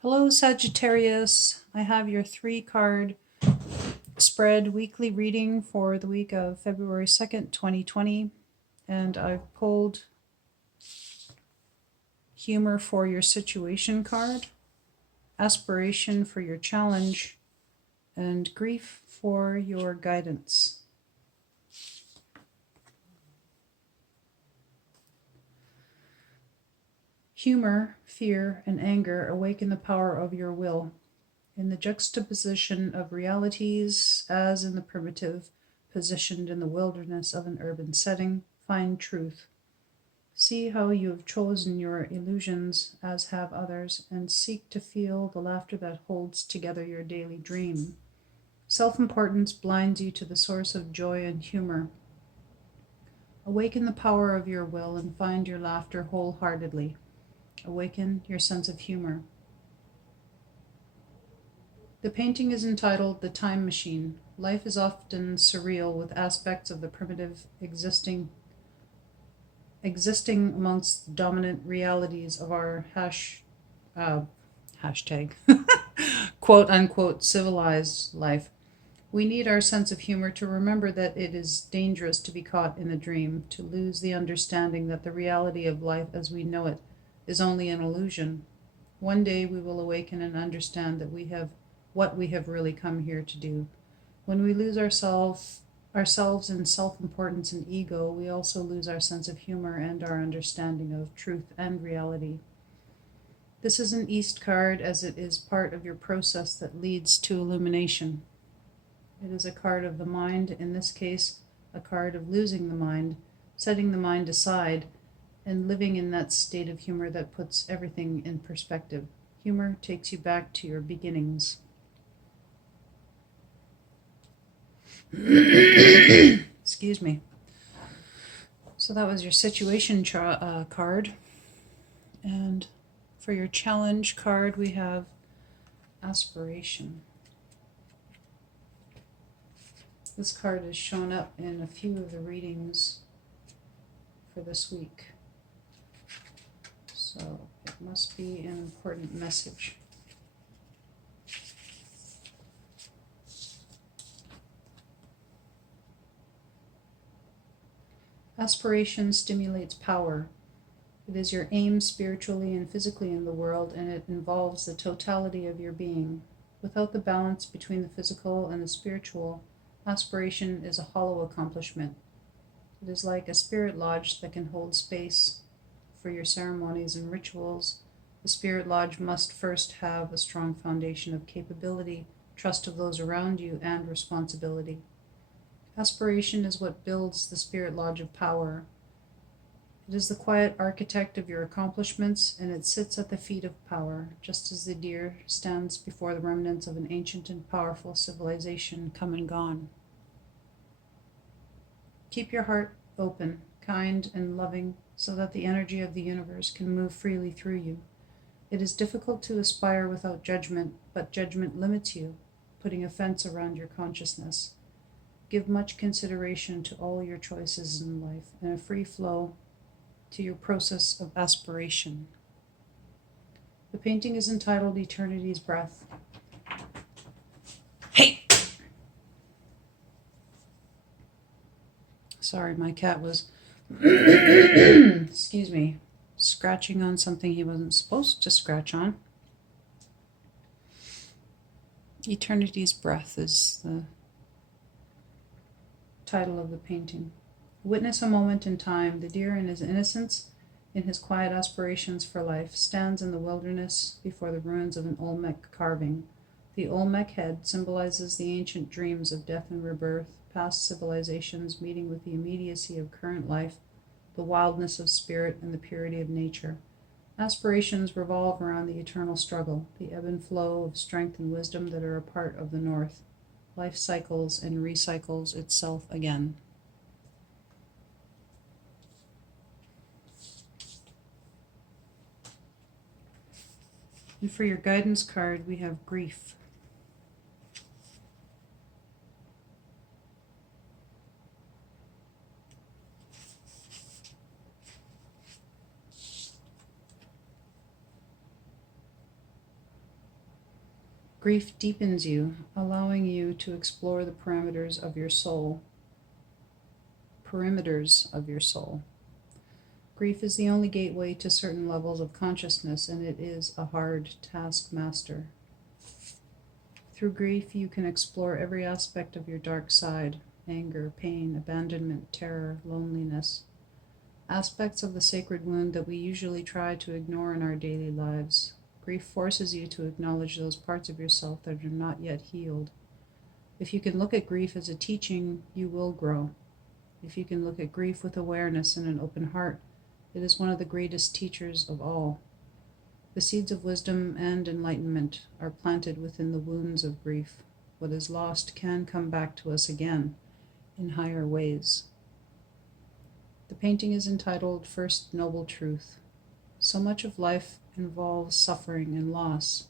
Hello, Sagittarius. I have your 3 card spread weekly reading for the week of February 2nd, 2020. And I've pulled Humor for your situation card, Aspiration for your challenge, and Grief for your guidance. Humor, fear, and anger awaken the power of your will. In the juxtaposition of realities, as in the primitive, positioned in the wilderness of an urban setting, find truth. See how you have chosen your illusions, as have others, and seek to feel the laughter that holds together your daily dream. Self-importance blinds you to the source of joy and humor. Awaken the power of your will and find your laughter wholeheartedly. Awaken your sense of humor. The painting is entitled The Time Machine. Life is often surreal with aspects of the primitive existing amongst the dominant realities of our hashtag quote unquote civilized life. We need our sense of humor to remember that it is dangerous to be caught in a dream, to lose the understanding that the reality of life as we know it is only an illusion. One day we will awaken and understand that what we have really come here to do. When we lose ourselves in self-importance and ego, we also lose our sense of humor and our understanding of truth and reality. This is an East card, as it is part of your process that leads to illumination. It is a card of the mind, in this case, a card of losing the mind, setting the mind aside, and living in that state of humor that puts everything in perspective. Humor takes you back to your beginnings. Excuse me. So that was your situation card. And for your challenge card, we have Aspiration. This card has shown up in a few of the readings for this week. So it must be an important message. Aspiration stimulates power. It is your aim spiritually and physically in the world, and it involves the totality of your being. Without the balance between the physical and the spiritual, aspiration is a hollow accomplishment. It is like a spirit lodge that can hold space for your ceremonies and rituals. The spirit lodge must first have a strong foundation of capability, trust of those around you, and responsibility. Aspiration is what builds the spirit lodge of power. It is the quiet architect of your accomplishments, and it sits at the feet of power, just as the deer stands before the remnants of an ancient and powerful civilization come and gone. Keep your heart open, kind, and loving, so that the energy of the universe can move freely through you. It is difficult to aspire without judgment, but judgment limits you, putting a fence around your consciousness. Give much consideration to all your choices in life and a free flow to your process of aspiration. The painting is entitled Eternity's Breath. Hey! Sorry, my cat was, excuse me, scratching on something he wasn't supposed to scratch on. Eternity's Breath is the title of the painting. Witness a moment in time. The deer in his innocence, in his quiet aspirations for life, stands in the wilderness before the ruins of an Olmec carving. The Olmec head symbolizes the ancient dreams of death and rebirth, past civilizations meeting with the immediacy of current life, the wildness of spirit, and the purity of nature. Aspirations revolve around the eternal struggle, the ebb and flow of strength and wisdom that are a part of the North. Life cycles and recycles itself again. And for your guidance card, we have Grief. Grief deepens you, allowing you to explore the parameters of your soul. Perimeters of your soul. Grief is the only gateway to certain levels of consciousness, and it is a hard taskmaster. Through grief, you can explore every aspect of your dark side: anger, pain, abandonment, terror, loneliness. Aspects of the sacred wound that we usually try to ignore in our daily lives. Grief forces you to acknowledge those parts of yourself that are not yet healed. If you can look at grief as a teaching, you will grow. If you can look at grief with awareness and an open heart, it is one of the greatest teachers of all. The seeds of wisdom and enlightenment are planted within the wounds of grief. What is lost can come back to us again in higher ways. The painting is entitled First Noble Truth. So much of life involves suffering and loss,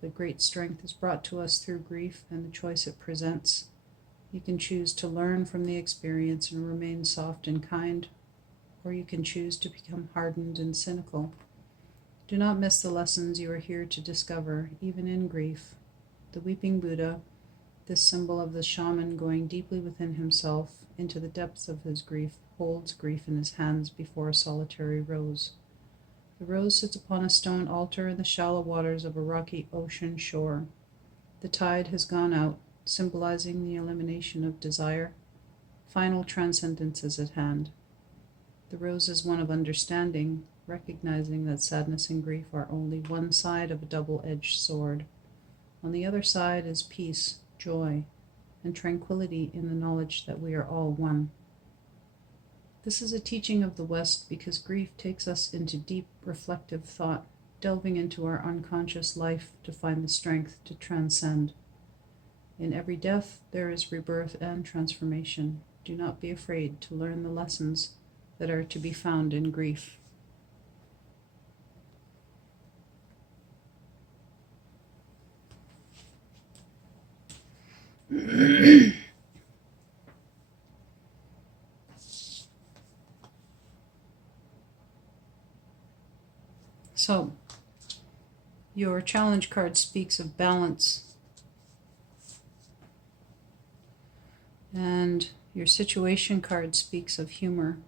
but great strength is brought to us through grief and the choice it presents. You can choose to learn from the experience and remain soft and kind, or you can choose to become hardened and cynical. Do not miss the lessons you are here to discover, even in grief. The Weeping Buddha, this symbol of the shaman going deeply within himself into the depths of his grief, holds grief in his hands before a solitary rose. The rose sits upon a stone altar in the shallow waters of a rocky ocean shore. The tide has gone out, symbolizing the elimination of desire. Final transcendence is at hand. The rose is one of understanding, recognizing that sadness and grief are only one side of a double-edged sword. On the other side is peace, joy, and tranquility in the knowledge that we are all one. This is a teaching of the West because grief takes us into deep, reflective thought, delving into our unconscious life to find the strength to transcend. In every death, there is rebirth and transformation. Do not be afraid to learn the lessons that are to be found in grief. So, your challenge card speaks of balance, and your situation card speaks of humor,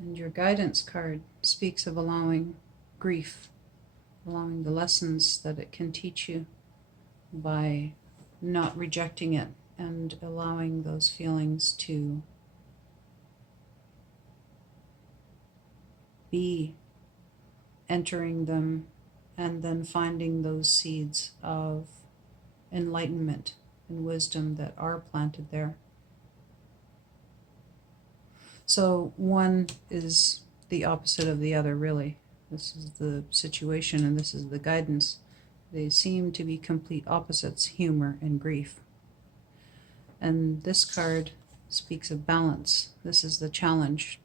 and your guidance card speaks of allowing grief, allowing the lessons that it can teach you by not rejecting it and allowing those feelings to be, entering them, and then finding those seeds of enlightenment and wisdom that are planted there. So one is the opposite of the other, really. This is the situation and this is the guidance. They seem to be complete opposites, humor and grief. And this card speaks of balance. This is the challenge.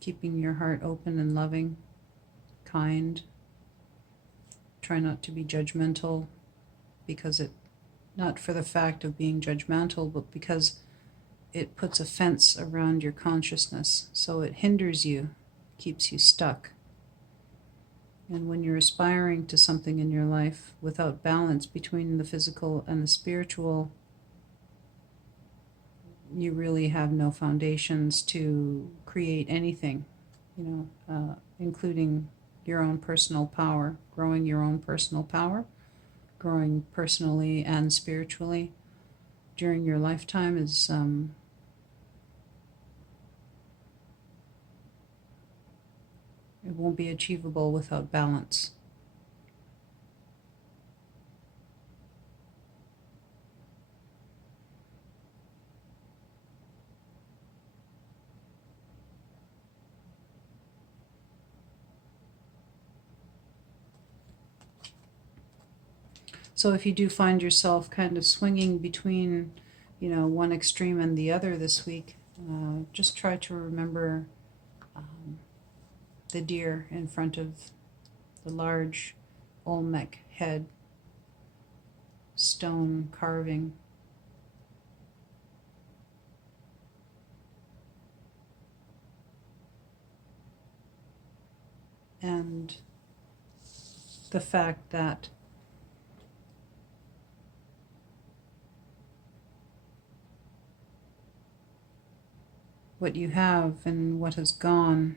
Keeping your heart open and loving, kind. Try not to be judgmental, because not for the fact of being judgmental, but because it puts a fence around your consciousness. So it hinders you, keeps you stuck. And when you're aspiring to something in your life without balance between the physical and the spiritual, you really have no foundations to create anything, including your own personal power, growing your own personal power, growing personally and spiritually during your lifetime is it won't be achievable without balance. So if you do find yourself kind of swinging between, one extreme and the other this week, just try to remember the deer in front of the large Olmec head stone carving. and the fact that what you have and what has gone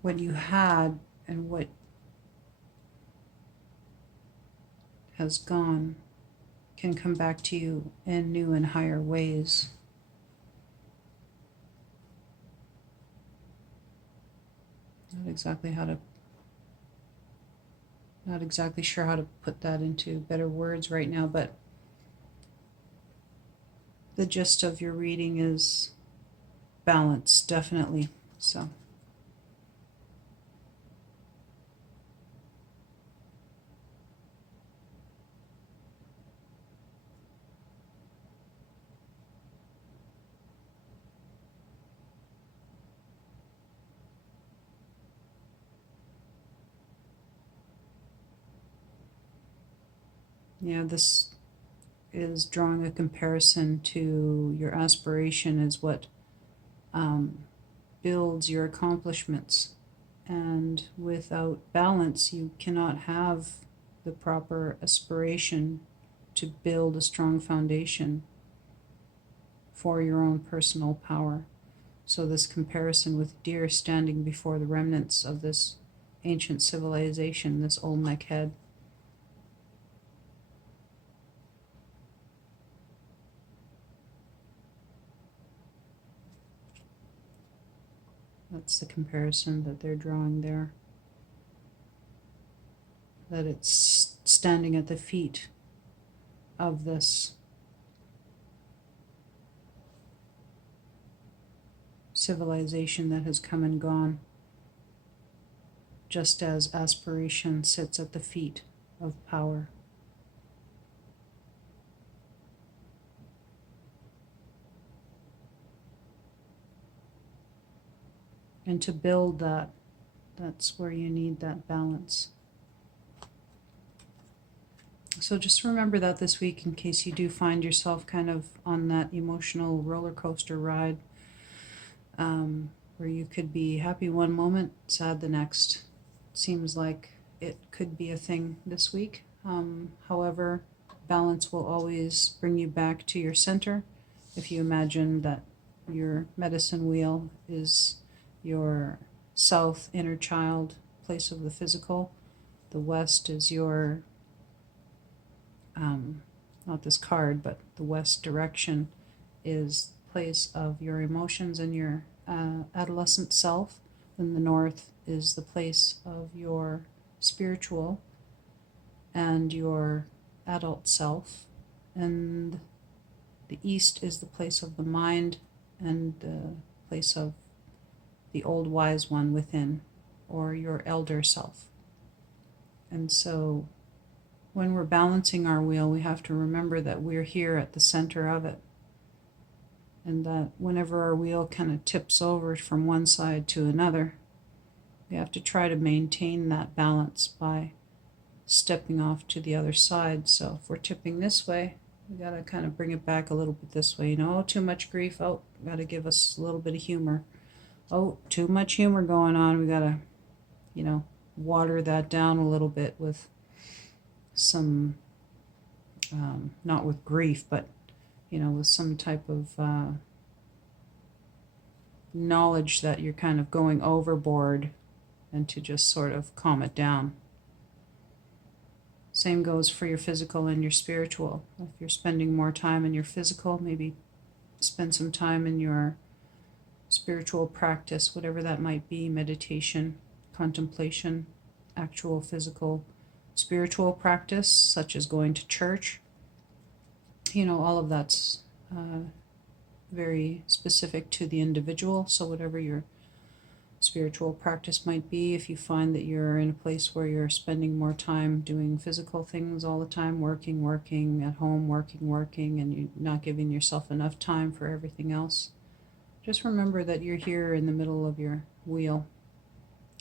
what you had and what has gone can come back to you in new and higher ways. Not exactly sure how to put that into better words right now, but the gist of your reading is balance, definitely. So yeah, this is drawing a comparison to your aspiration is what builds your accomplishments. And without balance, you cannot have the proper aspiration to build a strong foundation for your own personal power. So, this comparison with deer standing before the remnants of this ancient civilization, this Olmec head. That's the comparison that they're drawing there. That it's standing at the feet of this civilization that has come and gone, just as aspiration sits at the feet of power. And to build that, that's where you need that balance. So just remember that this week in case you do find yourself kind of on that emotional roller coaster ride where you could be happy one moment, sad the next. Seems like it could be a thing this week. However, balance will always bring you back to your center. If you imagine that your medicine wheel is your south inner child, place of the physical, the west is your not this card, but the west direction is the place of your emotions and your adolescent self. Then the north is the place of your spiritual and your adult self. And the east is the place of the mind and the place of the old wise one within, or your elder self. And so when we're balancing our wheel, we have to remember that we're here at the center of it. And that whenever our wheel kind of tips over from one side to another, we have to try to maintain that balance by stepping off to the other side. So if we're tipping this way, we got to kind of bring it back a little bit this way. Oh, too much grief. Oh, got to give us a little bit of humor. Oh, too much humor going on. We got to, water that down a little bit with some, not with grief, but, with some type of knowledge that you're kind of going overboard and to just sort of calm it down. Same goes for your physical and your spiritual. If you're spending more time in your physical, maybe spend some time in your spiritual practice, whatever that might be, meditation, contemplation, actual physical spiritual practice, such as going to church. All of that's very specific to the individual. So whatever your spiritual practice might be, if you find that you're in a place where you're spending more time doing physical things all the time, working at home, working, and you're not giving yourself enough time for everything else, just remember that you're here in the middle of your wheel.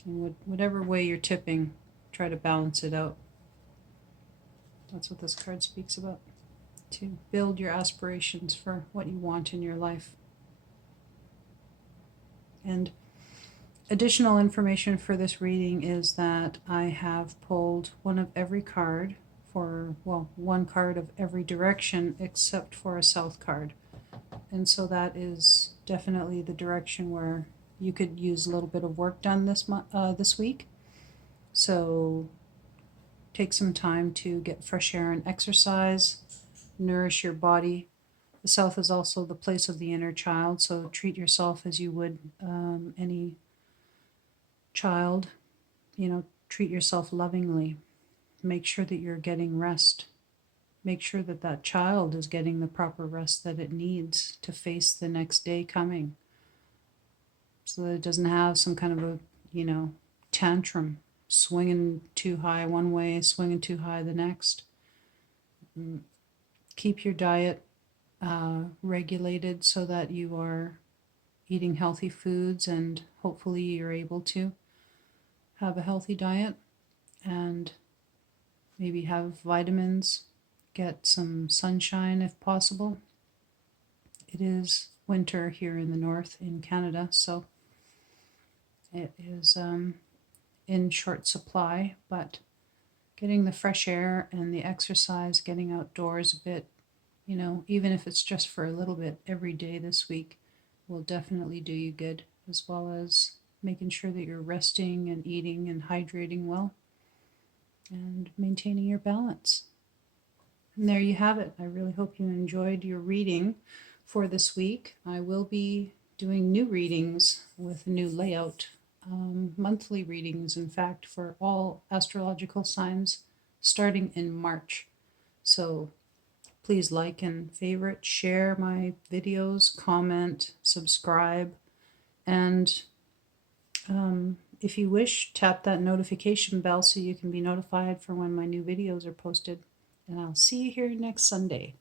And whatever way you're tipping, try to balance it out. That's what this card speaks about. To build your aspirations for what you want in your life. And additional information for this reading is that I have pulled one of every card for, well, one card of every direction except for a south card. And so that is definitely the direction where you could use a little bit of work done this week. So take some time to get fresh air and exercise, nourish your body. The south is also the place of the inner child, so treat yourself as you would any child. Treat yourself lovingly. Make sure that you're getting rest. Make sure that that child is getting the proper rest that it needs to face the next day coming, so that it doesn't have some kind of a, tantrum, swinging too high one way, swinging too high the next. Keep your diet regulated so that you are eating healthy foods, and hopefully you're able to have a healthy diet and maybe have vitamins, get some sunshine if possible. It is winter here in the north in Canada, so it is in short supply, but getting the fresh air and the exercise, getting outdoors a bit, even if it's just for a little bit every day this week, will definitely do you good, as well as making sure that you're resting and eating and hydrating well and maintaining your balance. And there you have it. I really hope you enjoyed your reading for this week. I will be doing new readings with a new layout, monthly readings, in fact, for all astrological signs starting in March. So please like and favorite, share my videos, comment, subscribe, and if you wish, tap that notification bell so you can be notified for when my new videos are posted. And I'll see you here next Sunday.